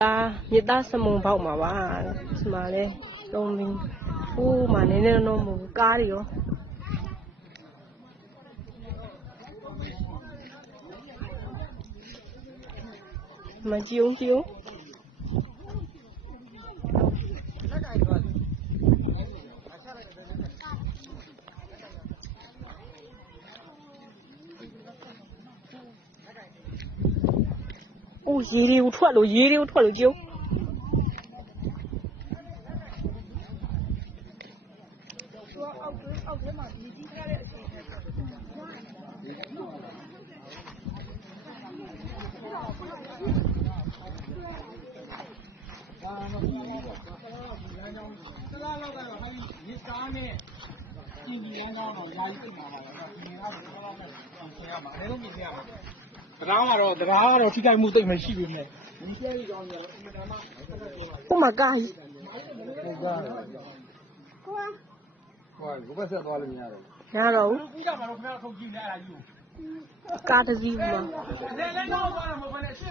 မြေသားစမုံပေါက်မှာပါဒီမှာလဲလုံးမင်းဟိုးမှာနည်းနည်းတော့မဟုတ်ကားတွေရောမကြည့်အောင်အိုးရေတွေကိုထွက်လို့ကြည့်တရားထိခိုက်မှုတိတ်မရှိဘူးနဲ့ ဟိုမှာကားကြီး ကိုဘက်ဆက်သွားလို့မရတော့ ရတော့ ဘူးကြမှာတော့ခင်ဗျားထုတ်ကြည့်နေအဲ့ဒါယူ ကားတစ်စီးမှာ လဲတော့သွားတော့မဟုတ်ဘဲနဲ့ရှေ့